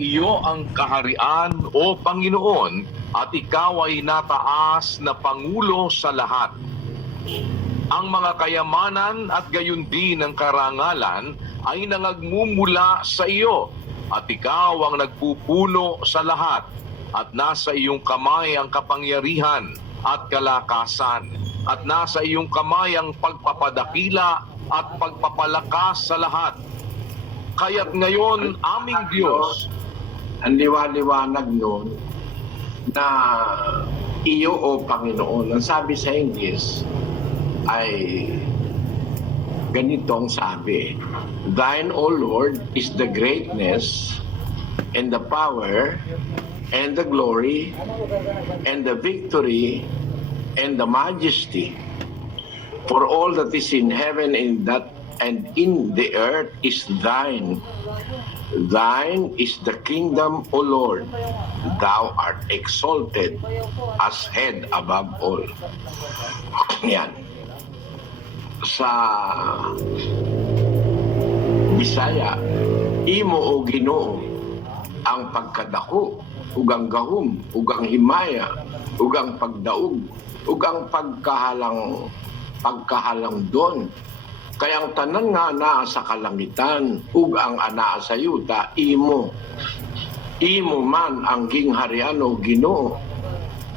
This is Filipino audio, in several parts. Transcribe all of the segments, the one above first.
Iyo ang kaharian o Panginoon at ikaw ay nataas na Pangulo sa lahat. Ang mga kayamanan at gayon din ang karangalan ay nangagmumula sa iyo at ikaw ang nagpupuno sa lahat at nasa iyong kamay ang kapangyarihan at kalakasan at nasa iyong kamay ang pagpapadakila at pagpapalakas sa lahat. Kaya't ngayon, aming Diyos, ang liwa-liwanag noon na iyo o Panginoon. Ang sabi sa English ay ganitong sabi, Thine, O Lord, is the greatness and the power and the glory and the victory and the majesty. For all that is in heaven and in the earth is thine. Thine is the kingdom, O Lord. Thou art exalted as head above all. Yan. Sa Bisaya, imo o Ginoo ang pagkadako, ugang gahum, ugang himaya, ugang pagdaog, ugang pagkahalang doon. Kayang tanan nga naa sa kalangitan, ug ang anaa sa yuta, imo. Imo man ang gingharian o Ginoo.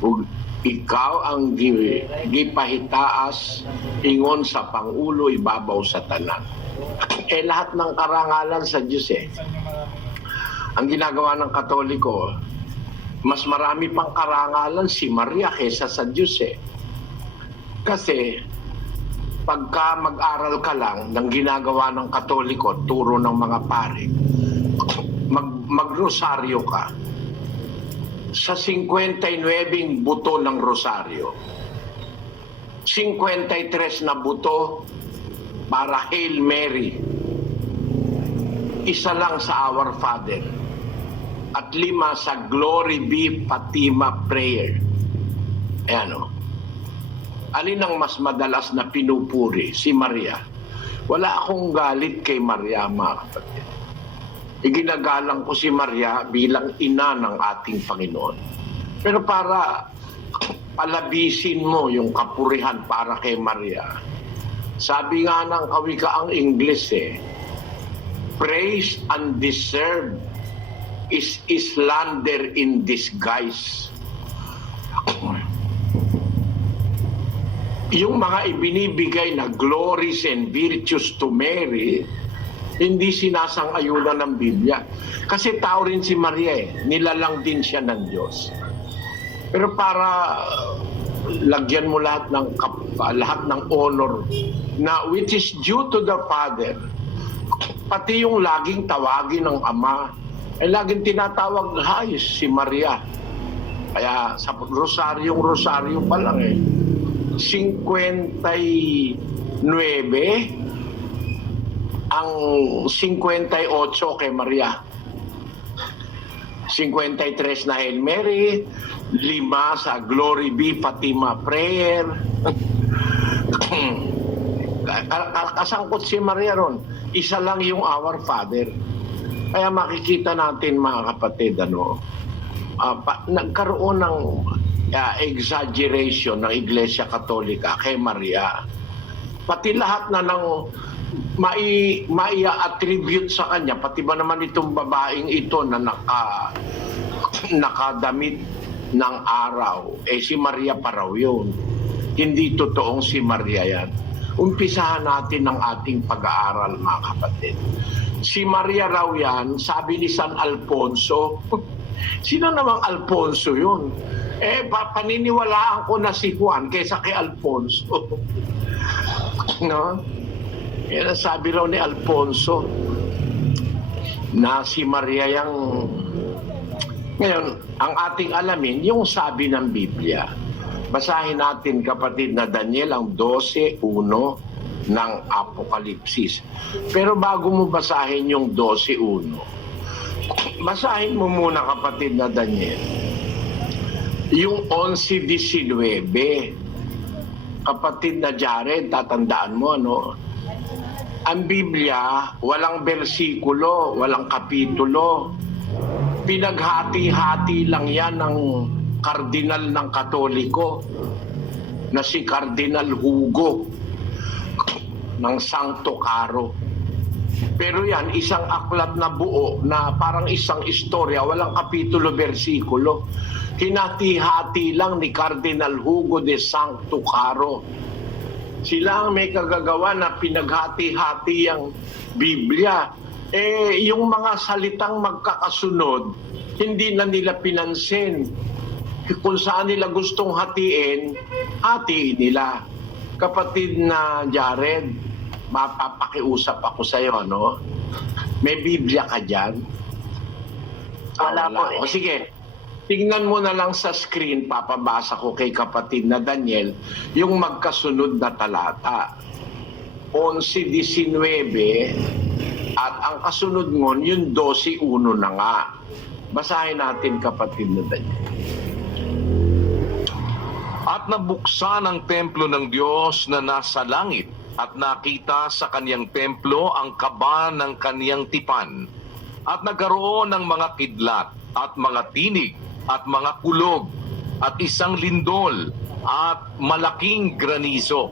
Ug ikaw ang gipahitaas ingon sa Pangulo ibabaw sa tanan. Lahat ng karangalan sa Diyos Ang ginagawa ng Katoliko, mas marami pang karangalan si Maria kaysa sa Diyos Kasi pagka mag-aral ka lang ng ginagawa ng Katoliko, turo ng mga pare, mag-rosaryo ka. Sa 59 buto ng rosaryo, 53 na buto para Hail Mary, isa lang sa Our Father, at 5 sa Glory Be Fatima Prayer. Ayan Alin ang mas madalas na pinupuri? Si Maria. Wala akong galit kay Maria, mga kapatid. Iginagalang ko si Maria bilang ina ng ating Panginoon. Pero para palabisin mo yung kapurihan para kay Maria, sabi nga ng kawikaang English praise undeserved is slander in disguise. Yung mga ibinibigay na glories and virtues to Mary, hindi sinasang-ayunan ng Biblia. Kasi tao rin si Maria nilalang din siya ng Diyos. Pero para lagyan mo lahat ng honor na which is due to the Father, pati yung laging tawagin ng Ama, ay laging tinatawag si Maria. Kaya sa rosaryo pa lang 59 ang 58 kay Maria. 53 na Hail Mary, 5 sa Glory Be Fatima Prayer. Kasangkot si Maria ron. Isa lang yung Our Father. Kaya makikita natin, mga kapatid, nagkaroon ng exaggeration ng Iglesia Katolika kay Maria. Pati lahat na ng mai-attribute sa kanya, pati ba naman itong babaeng ito na nakadamit ng araw, si Maria pa raw yun. Hindi totoong si Maria yan. Umpisahan natin ang ating pag-aaral, mga kapatid. Si Maria raw yan, sabi ni San Alfonso. Sino namang Alfonso yun? Paniniwalaan ko na si Juan kaysa kay Alfonso. No? Yan sabi raw ni Alfonso na si Maria yang... Ngayon, ang ating alamin, yung sabi ng Biblia. Basahin natin, kapatid, na Daniel ang 12:1 ng Apokalipsis. Pero bago mo basahin yung 12:1, basahin mo muna, kapatid, na Daniel yung 11:19. Kapatid na Jared, tatandaan mo, ang Biblia, walang bersikulo, walang kapitulo. Pinaghati-hati lang yan ng kardinal ng Katoliko na si Cardinal Hugo ng Sancto Caro. Pero yan, isang aklat na buo na parang isang istorya, walang kapitulo, versikulo. Hinati-hati lang ni Cardinal Hugo de Sancto Caro. Sila ang may kagagawa na pinaghati-hati ang Biblia. Yung mga salitang magkakasunod, hindi na nila pinansin. Kung saan nila gustong hatiin, hatiin nila. Kapatid na Jared, mapapakiusap ako sa iyo, ano? May Biblia ka dyan? Wala po eh. O sige, tingnan mo na lang sa screen, papabasa ko kay kapatid na Daniel, yung magkasunod na talata. 11:19, at ang kasunod ngon, yung 12:1 na nga. Basahin natin, kapatid na Daniel. At nabuksan ang templo ng Diyos na nasa langit, at nakita sa kaniyang templo ang kaba ng kaniyang tipan, at nagkaroon ng mga kidlat, at mga tinig, at mga kulog, at isang lindol, at malaking granizo.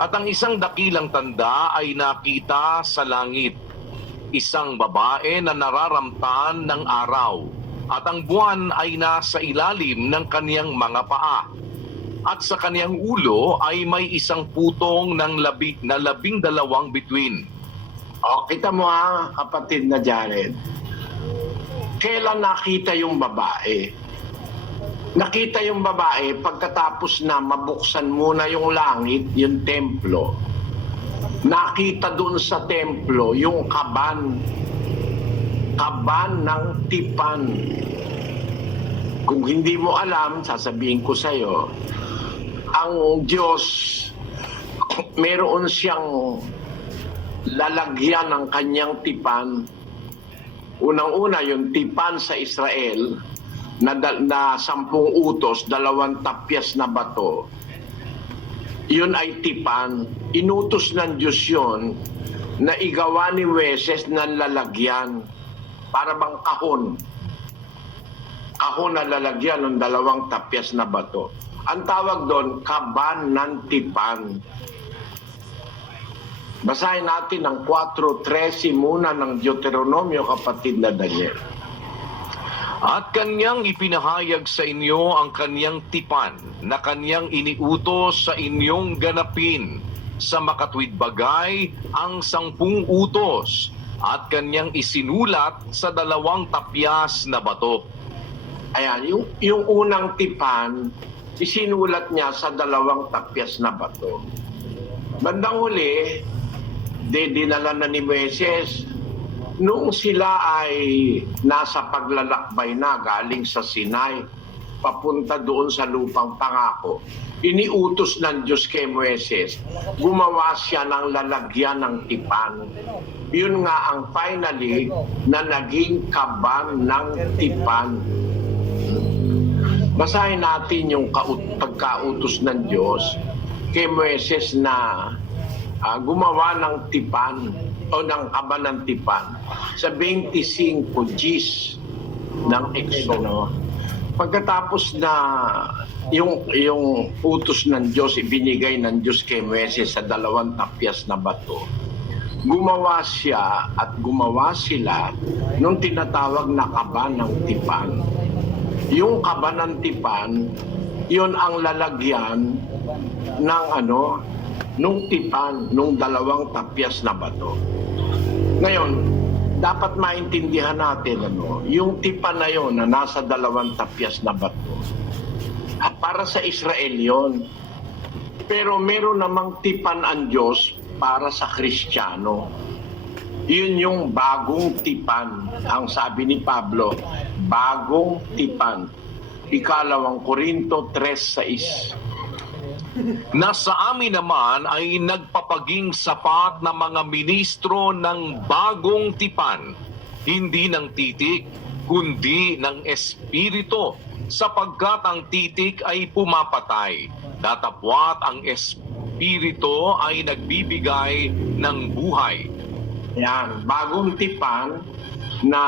At ang isang dakilang tanda ay nakita sa langit, isang babae na nararamtan ng araw, at ang buwan ay nasa ilalim ng kaniyang mga paa. At sa kaniyang ulo ay may isang putong ng 12 bituin. O, kita mo ha, kapatid na Jared. Kailan nakita yung babae? Nakita yung babae pagkatapos na mabuksan muna yung langit, yung templo. Nakita doon sa templo yung kaban ng tipan. Kung hindi mo alam, sasabihin ko sa'yo, ang Diyos, meron siyang lalagyan ng kanyang tipan. Unang-una, yung tipan sa Israel na 10 utos, 2 tapyas na bato. Yun ay tipan. Inutos ng Diyos yun na igawa ni Moises ng lalagyan. Para bang kahon. Kahon na lalagyan ng 2 tapyas na bato. Ang tawag doon, kaban ng tipan. Basahin natin ang 4:13 muna ng Deuteronomio, kapatid na Daniel. At kanyang ipinahayag sa inyo ang kanyang tipan na kanyang iniutos sa inyong ganapin sa makatwid bagay ang 10 utos, at kanyang isinulat sa 2 tapyas na bato. Ayan, yung unang tipan, isinulat niya sa 2 tapyas na bato. Bandang huli, dinala na ni Moises, noong sila ay nasa paglalakbay na galing sa Sinai, papunta doon sa lupang pangako, iniutos ng Diyos kay Moises, gumawa siya ng lalagyan ng tipan. Yun nga ang finally na naging kaban ng tipan. Basahin natin yung pagkautos ng Diyos kay Moises na gumawa ng tipan o ng kaban ng tipan sa 25 Gs ng Exodo. Pagkatapos na yung utos ng Diyos, ibinigay ng Diyos kay Moises sa 2 tapyas na bato, gumawa siya at gumawa sila nung tinatawag na kaban ng tipan. Yung kaban ng tipan, yun ang lalagyan ng nung tipan, nung 2 tapyas na bato. Ngayon, dapat maintindihan natin, yung tipan na yun na nasa 2 tapyas na bato, para sa Israel yun. Pero meron namang tipan ang Diyos para sa Kristiyano. Yun yung bagong tipan. Ang sabi ni Pablo, bagong tipan. 2 Korinto 3:6. Nasa amin naman ay nagpapaging sapat na mga ministro ng bagong tipan, hindi ng titik, kundi ng espiritu, sapagkat ang titik ay pumapatay, datapwat ang espiritu ay nagbibigay ng buhay. Yan, bagong tipan, na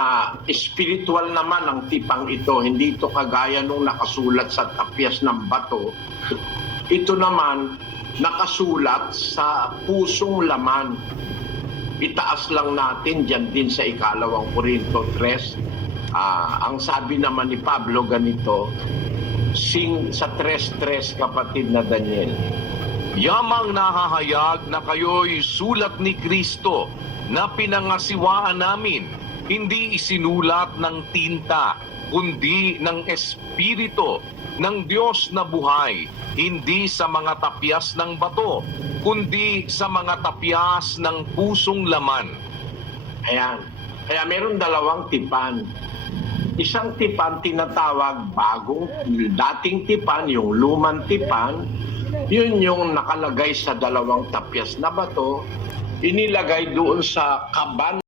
spiritual naman ang tipang ito. Hindi ito kagaya nung nakasulat sa tapyas ng bato. Ito naman nakasulat sa pusong laman. Itaas lang natin dyan din sa 2 Korinto 3. Ang sabi naman ni Pablo ganito, sa 3:3, kapatid na Daniel. Yamang nahahayag na kayo'y sulat ni Kristo na pinangasiwaan namin, hindi isinulat ng tinta, kundi ng Espiritu ng Diyos na buhay, hindi sa mga tapyas ng bato, kundi sa mga tapyas ng pusong laman. Ayan. Kaya meron 2 tipan. Isang tipan tinatawag dating tipan, yung lumang tipan, yun yung nakalagay sa 2 tapyas na bato, inilagay doon sa kaban